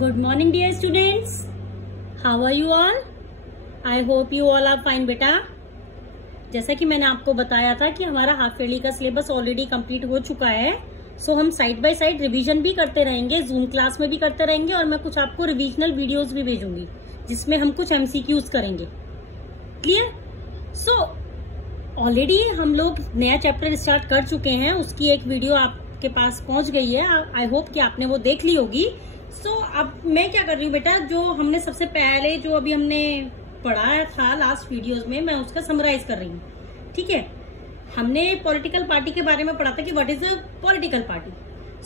Good morning dear students. How are you all? I hope you all are fine बेटा। जैसा कि मैंने आपको बताया था कि हमारा हाफ ईयरली का सिलेबस ऑलरेडी कंप्लीट हो चुका है। सो हम साइड बाय साइड रिवीजन भी करते रहेंगे, जूम क्लास में भी करते रहेंगे और मैं कुछ आपको रिविजनल वीडियोस भी भेजूंगी जिसमें हम कुछ MCQs करेंगे। क्लियर? सो ऑलरेडी हम लोग नया चैप्टर स्टार्ट कर चुके हैं, उसकी एक वीडियो आपके पास पहुंच गई है। आई होप कि आपने वो देख ली होगी। सो अब मैं क्या कर रही हूँ बेटा, जो हमने सबसे पहले जो अभी हमने पढ़ा था लास्ट वीडियोस में, मैं उसका समराइज कर रही हूँ। ठीक है, हमने पॉलिटिकल पार्टी के बारे में पढ़ा था कि what is a political party.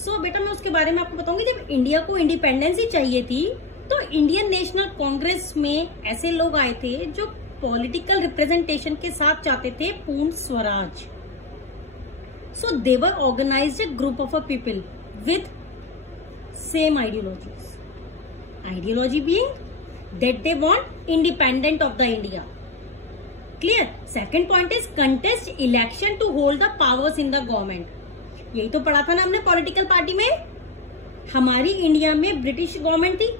So बेटा मैं उसके बारे में आपको बताऊंगी। जब इंडिया को इंडिपेंडेंसी चाहिए थी तो इंडियन नेशनल कांग्रेस में ऐसे लोग आए थे जो पॉलिटिकल रिप्रेजेंटेशन के साथ चाहते थे Purna Swaraj. So they were organised a group of a people with same ideology being that they want independent of the India. Clear? Second point is contest election to hold the powers in the government. यही तो पढ़ा था ना हमने political party में। हमारी India में British government थी,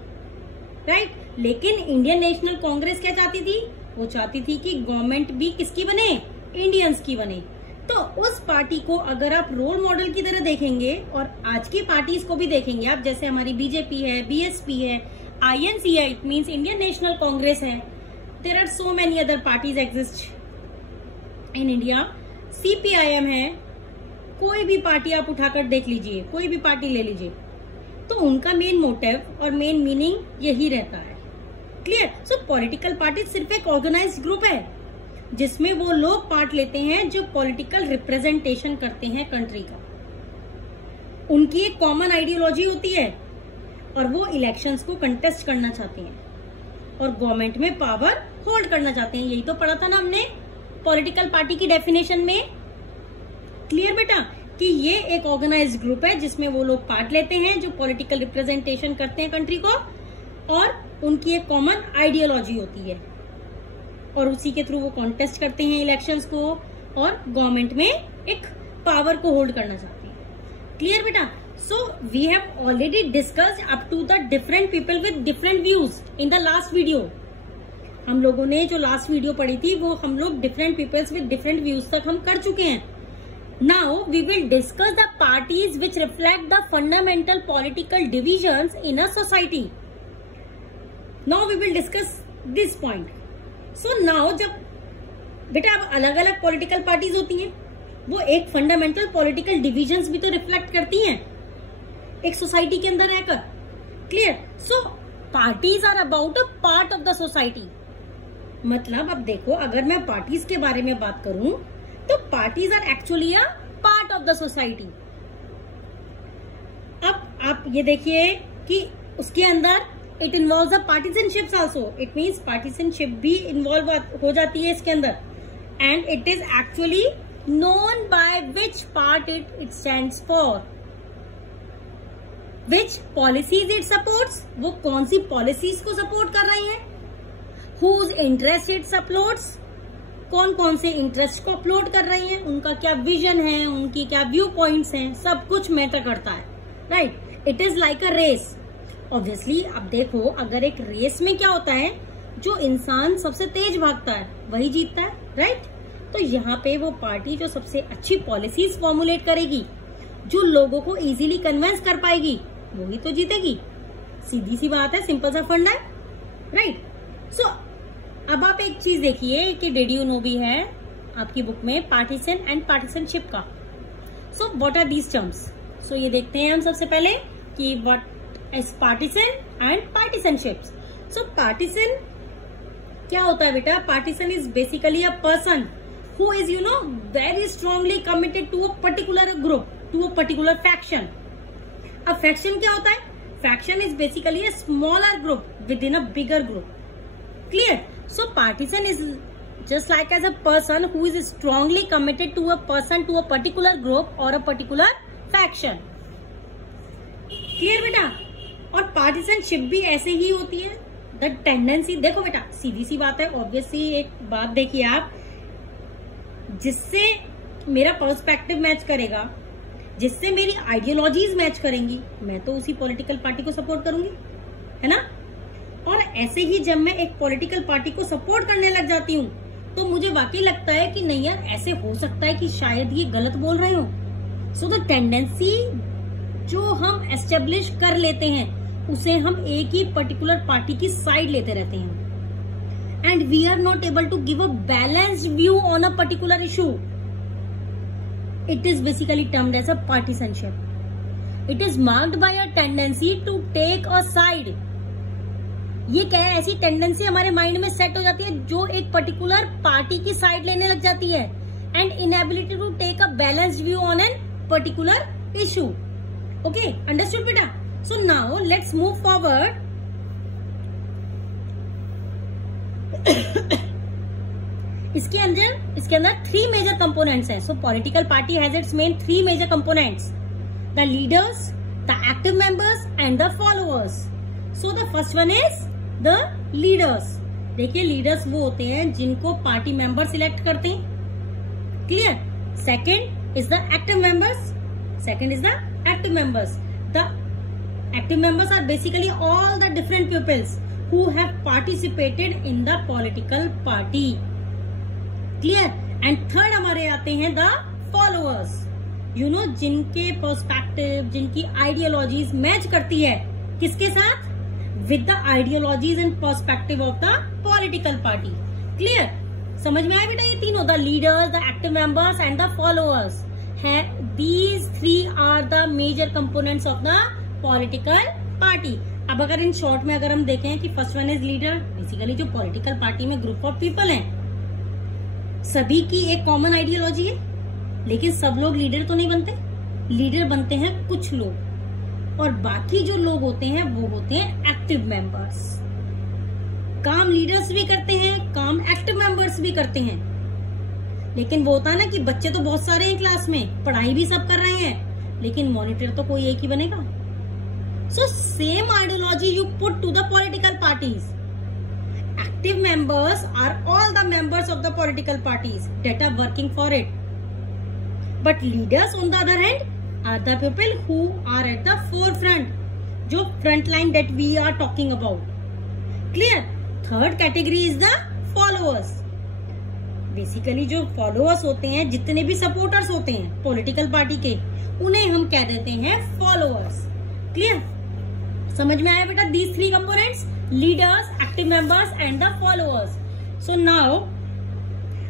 राइट? लेकिन इंडियन नेशनल कांग्रेस क्या चाहती थी? वो चाहती थी कि गवर्नमेंट भी किसकी बने? इंडियंस की बने। तो उस पार्टी को अगर आप रोल मॉडल की तरह देखेंगे और आज की पार्टीज को भी देखेंगे आप, जैसे हमारी बीजेपी है, बीएसपी है, INC है, it means Indian National Congress है, there are so many other parties exist in India, CPIM है, कोई भी पार्टी आप उठाकर देख लीजिए, कोई भी पार्टी ले लीजिए, तो उनका मेन मोटिव और मेन मीनिंग यही रहता है। क्लियर? सो पॉलिटिकल पार्टी सिर्फ एक ऑर्गेनाइज्ड ग्रुप है जिसमें वो लोग पार्ट लेते हैं जो पॉलिटिकल रिप्रेजेंटेशन करते हैं कंट्री का। उनकी एक कॉमन आइडियोलॉजी होती है और वो इलेक्शंस को कंटेस्ट करना चाहते हैं और गवर्नमेंट में पावर होल्ड करना चाहते हैं। यही तो पढ़ा था ना हमने पॉलिटिकल पार्टी की डेफिनेशन में। क्लियर बेटा? कि ये एक ऑर्गेनाइज्ड ग्रुप है जिसमें वो लोग पार्ट लेते हैं जो पॉलिटिकल रिप्रेजेंटेशन करते हैं कंट्री को, और उनकी एक कॉमन आइडियोलॉजी होती है और उसी के थ्रू वो कॉन्टेस्ट करते हैं इलेक्शंस को और गवर्नमेंट में एक पावर को होल्ड करना चाहते हैं। क्लियर बेटा? So we have already discussed up to the different people with different views in the last video. हम लोगों ने जो लास्ट वीडियो पढ़ी थी वो हम लोग different peoples with different views तक हम कर चुके हैं। Now we will discuss the parties which reflect the fundamental political divisions in a society. Now we will discuss this point. So now जब बेटा अब अलग अलग पॉलिटिकल पार्टीज होती हैं, वो एक फंडामेंटल पॉलिटिकल डिविजन्स भी तो रिफ्लेक्ट करती हैं एक सोसाइटी के अंदर रहकर। Clear? So parties are about a part of the society. मतलब अब देखो, अगर मैं पार्टीज के बारे में बात करूं तो parties are actually a part of the society. अब आप ये देखिए कि उसके अंदर it involve the partisanships also. It means partisanship भी इन्वॉल्व हो जाती है इसके अंदर। And it is actually known by which part it stands for, which policies it supports, वो कौन सी पॉलिसीज को सपोर्ट कर रहे हैं, हुज इंटरेस्ट इट सपोर्ट्स, कौन कौन से इंटरेस्ट को अपलोड कर रहे हैं, उनका क्या विजन है, उनकी क्या व्यू पॉइंट्स हैं, सब कुछ मैटर करता है। Right? It is like a race. Obviously अब देखो, अगर एक रेस में क्या होता है, जो इंसान सबसे तेज भागता है वही जीतता है, राइट? तो यहाँ पे वो पार्टी जो सबसे अच्छी पॉलिसीज फॉर्मुलेट करेगी, जो लोगों को इजीली कन्विंस कर पाएगी, वही तो जीतेगी। सीधी सी बात है, सिंपल सा फंडा है, राइट? सो अब आप एक चीज देखिए कि डिड यू नो भी है आपकी बुक में पार्टीसन एंड पार्टीसनशिप का। So what are these terms? So ये देखते हैं हम सबसे पहले कि what as partisan and partisans. So partisan क्या होता है बेटा? Partisan is basically a person who is very strongly committed to a particular group, to a particular faction. अब faction क्या होता है? Faction is basically a smaller group within a bigger group. Clear? So partisan is just like as a person who is strongly committed to a person, to a particular group or a particular faction. Clear बेटा? और partisanship भी ऐसे ही होती है। The tendency, देखो बेटा सीधी सी बात है, ऑब्वियसली एक बात देखिए आप, जिससे मेरा पर्सपेक्टिव मैच करेगा, जिससे मेरी आइडियोलॉजीज मैच करेंगी, मैं तो उसी पॉलिटिकल पार्टी को सपोर्ट करूंगी। है ना। और ऐसे ही जब मैं एक पॉलिटिकल पार्टी को सपोर्ट करने लग जाती हूँ तो मुझे वाकई लगता है कि नहीं यार, ऐसे हो सकता है कि शायद ये गलत बोल रहे हो। सो द टेंडेंसी जो हम एस्टेब्लिश कर लेते हैं उसे हम एक ही पर्टिकुलर पार्टी की साइड लेते रहते हैं, and we are not able to give a balanced view on a particular issue. It is basically termed as a partisanship. It is marked by a tendency to take a side. ये क्या है, ऐसी tendency हमारे mind में set हो जाती है जो एक पर्टिकुलर पार्टी की साइड लेने लग जाती है, and inability to take a balanced view on an particular issue. Okay, understood बेटा। So now let's move forward. इसके अंदर 3 मेजर कंपोनेंट्स हैं। So political party has its main 3 major components, the leaders, the active members and the followers. So the first one is the leaders. देखिए, leaders वो होते हैं जिनको party member select करते हैं, clear. Second is the active members. The active members are basically all the different pupils who have participated in the political party, clear। And third हमारे आते हैं the followers, you know, जिनके perspective, जिनकी ideologies match करती है किसके साथ, with the ideologies and perspective of the political party, clear। समझ में आया बेटा ये तीनों, the leaders, the active members and the followers है। These 3 are the major components of the political party। अब अगर इन शॉर्ट में अगर हम देखें कि first one is leader, basically जो पॉलिटिकल पार्टी में ग्रुप ऑफ पीपल हैं, सभी की एक कॉमन आइडियोलॉजी है, लेकिन सब लोग लीडर तो नहीं बनते। लीडर बनते हैं कुछ लोग, और बाकी जो लोग होते हैं वो होते हैं एक्टिव मेंबर्स। काम लीडर्स भी करते हैं, काम एक्टिव मेंबर्स भी करते हैं, लेकिन वो होता है ना कि बच्चे तो बहुत सारे हैं क्लास में, पढ़ाई भी सब कर रहे हैं, लेकिन मॉनिटर तो कोई एक ही बनेगा। So same ideology you put to the political parties. Active members are all the members of the political parties that are working for it, but leaders on the other hand are the people who are at the forefront, जो front line that we are talking about, clear. Third category is the followers. Basically जो followers होते हैं, जितने भी supporters होते हैं political party के, उन्हें हम कह देते हैं फॉलोअर्स, क्लियर। समझ में आया बेटा these 3 components, leaders, active members and the followers. So now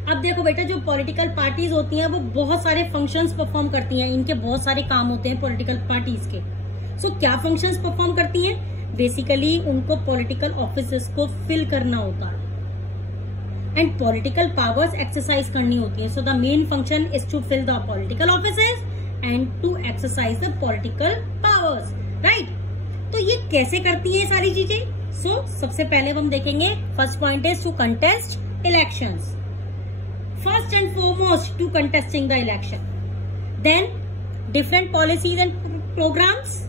अब देखो बेटा, जो पॉलिटिकल पार्टीज होती हैं वो बहुत सारे फंक्शंस परफॉर्म करती हैं, इनके बहुत सारे काम होते हैं पॉलिटिकल पार्टीज के। सो क्या फंक्शंस परफॉर्म करती हैं, बेसिकली उनको पॉलिटिकल ऑफिसेस को फिल करना होता है एंड पॉलिटिकल पावर्स एक्सरसाइज करनी होती है। So the main function is to fill the political offices and to exercise the political powers, right. तो ये कैसे करती है सारी चीजें। सो सबसे पहले हम देखेंगे, first point is to contest elections. First and foremost to contesting the election, then different policies and programmes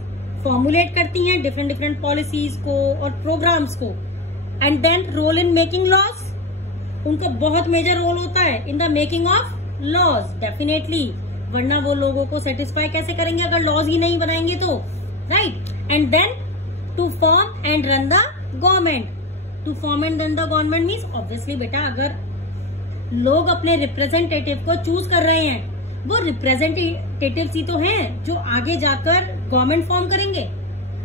formulate करती हैं, डिफरेंट पॉलिसीज को और प्रोग्राम्स को, and then role in making laws. उनका बहुत मेजर रोल होता है in the making of laws, definitely, वरना वो लोगों को सेटिस्फाई कैसे करेंगे अगर लॉज ही नहीं बनाएंगे तो, right. And then to form and run the government. To form and run the government means obviously बेटा, अगर लोग अपने रिप्रेजेंटेटिव को चूज कर रहे हैं, वो रिप्रेजेंटेटिव्स ही तो हैं जो आगे जाकर गवर्नमेंट फॉर्म करेंगे,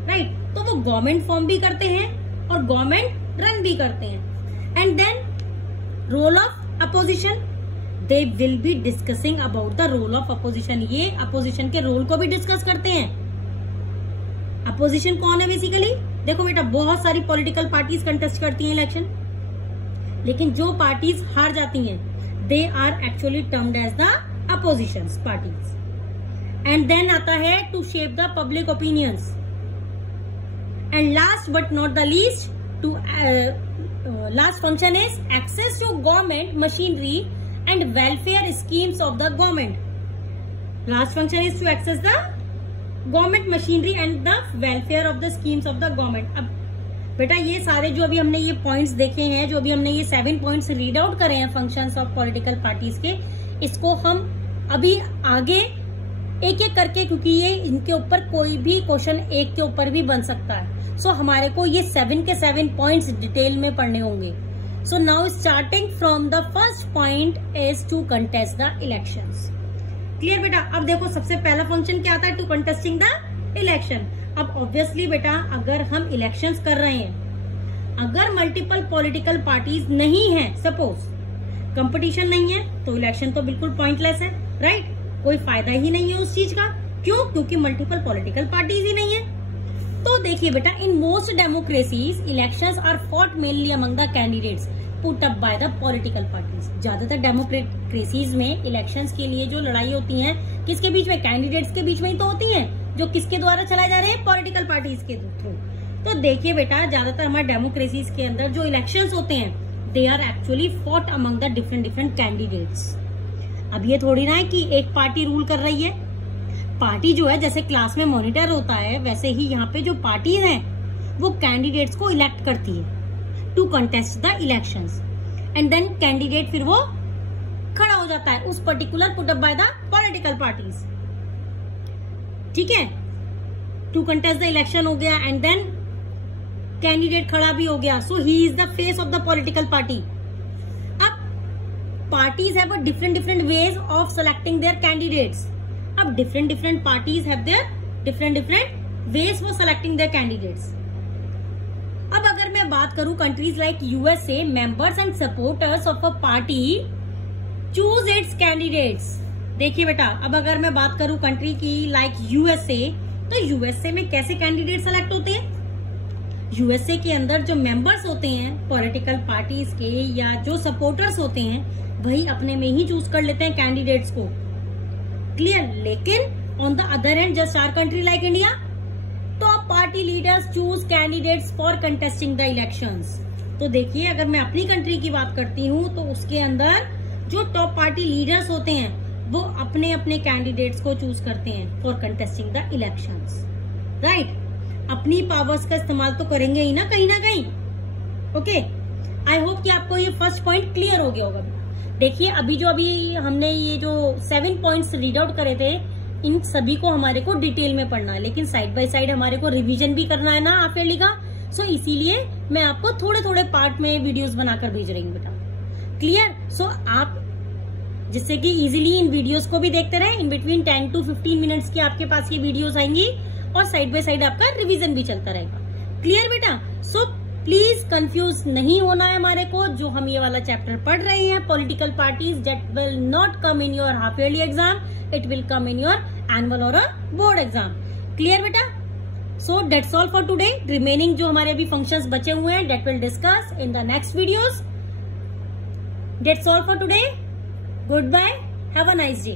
राइट। तो वो गवर्नमेंट फॉर्म भी करते हैं और गवर्नमेंट रन भी करते हैं। And then role of opposition, they will be discussing about the role of opposition. ये अपोजिशन के रोल को भी डिस्कस करते हैं। अपोजिशन कौन है बेसिकली, देखो बेटा, बहुत सारी पॉलिटिकल पार्टीज कंटेस्ट करती हैं इलेक्शन, लेकिन जो पार्टीज हार जाती हैं they are actually termed as the opposition parties. And then आता है to shape the public opinions, and last but not the least to last function is access to government machinery and welfare schemes of the government। Last function is to access the government machinery and the welfare of the schemes of the government। अब बेटा ये सारे जो अभी हमने ये points देखे हैं, जो अभी हमने ये 7 पॉइंट्स रीड आउट करे हैं फंक्शंस ऑफ पॉलिटिकल पार्टीज के, इसको हम अभी आगे एक एक करके, क्योंकि ये इनके ऊपर कोई भी क्वेश्चन एक के ऊपर भी बन सकता है, सो हमारे को ये 7 के 7 पॉइंट्स डिटेल में पढ़ने होंगे. So now starting from the first point is to contest the elections. Clear बेटा. अब देखो सबसे पहला फंक्शन क्या आता है, टू कंटेस्टिंग द इलेक्शन. अब ऑब्वियसली बेटा अगर हम इलेक्शंस कर रहे हैं, अगर मल्टीपल पॉलिटिकल पार्टीज नहीं है, सपोज कंपटीशन नहीं है, तो इलेक्शन तो बिल्कुल पॉइंटलेस है, राइट. कोई फायदा ही नहीं है उस चीज का. क्यों? क्योंकि मल्टीपल पॉलिटिकल पार्टीज ही नहीं है. तो देखिए बेटा, in most democracies elections are fought mainly among the candidates put up by the political parties. ज्यादातर डेमोक्रेसीज में इलेक्शंस के लिए जो लड़ाई होती है किसके बीच में? कैंडिडेट्स के बीच में ही तो होती है, जो किसके द्वारा चलाए जा रहे हैं? पॉलिटिकल पार्टीज के थ्रू. तो देखिए बेटा, ज्यादातर हमारे डेमोक्रेसीज के अंदर जो इलेक्शंस होते हैं they are actually fought among the different candidates. अब ये थोड़ी ना है कि एक पार्टी रूल कर रही है. पार्टी जो है जैसे क्लास में मॉनिटर होता है, वैसे ही यहाँ पे जो पार्टीज हैं वो कैंडिडेट्स को इलेक्ट करती है to contest the elections. And then candidate फिर वो खड़ा हो जाता है उस particular put up by the political parties. ठीक है, टू कंटेस्ट द इलेक्शन हो गया एंड देन कैंडिडेट खड़ा भी हो गया. So he is the face of the political party. अब parties have different ways of selecting their candidates. अब different parties have their different ways for selecting their candidates. अब अगर मैं बात करूं countries like USA, members and supporters of a party choose its candidates. देखिए बेटा, अब अगर मैं बात करूं कंट्री की लाइक यूएसए, तो यूएसए में कैसे कैंडिडेट सेलेक्ट होते हैं? यूएसए के अंदर जो मेंबर्स होते हैं पॉलिटिकल पार्टीज के या जो सपोर्टर्स होते हैं वही अपने में ही चूज कर लेते हैं कैंडिडेट्स को. क्लियर. लेकिन on the other hand just our country like India, top party leaders choose candidates for contesting the elections. तो देखिए, अगर मैं अपनी कंट्री की बात करती हूँ तो उसके अंदर जो टॉप पार्टी लीडर्स होते हैं वो अपने अपने कैंडिडेट्स को चूज करते हैं for contesting the elections, right. अपनी पावर्स का इस्तेमाल तो करेंगे ही ना कहीं. ओके, आई होप कि आपको ये फर्स्ट पॉइंट क्लियर हो गया होगा. देखिए, अभी हमने ये जो 7 पॉइंट्स रीड आउट करे थे, इन सभी को हमारे को डिटेल में पढ़ना है, लेकिन साइड बाय साइड हमारे को रिवीजन भी करना है ना हाफ ईयरली का. सो इसीलिए मैं आपको थोड़े थोड़े पार्ट में वीडियोस बनाकर भेज रही हूँ बेटा. क्लियर. सो आप जिससे कि इजीली इन वीडियोस को भी देखते रहे. इन बिटवीन 10 to 15 मिनट्स की आपके पास ये वीडियोस आएंगी और साइड बाय साइड आपका रिवीजन भी चलता रहेगा. क्लियर बेटा. सो प्लीज कंफ्यूज नहीं होना है हमारे को. जो हम ये वाला चैप्टर पढ़ रहे हैं political parties, that will not come in your half yearly exam, it will come in your annual और बोर्ड एग्जाम. क्लियर बेटा. So that's all for today. Remaining जो हमारे अभी फंक्शंस बचे हुए हैं that will discuss in the next videos. That's all for today. Goodbye. Have a nice day.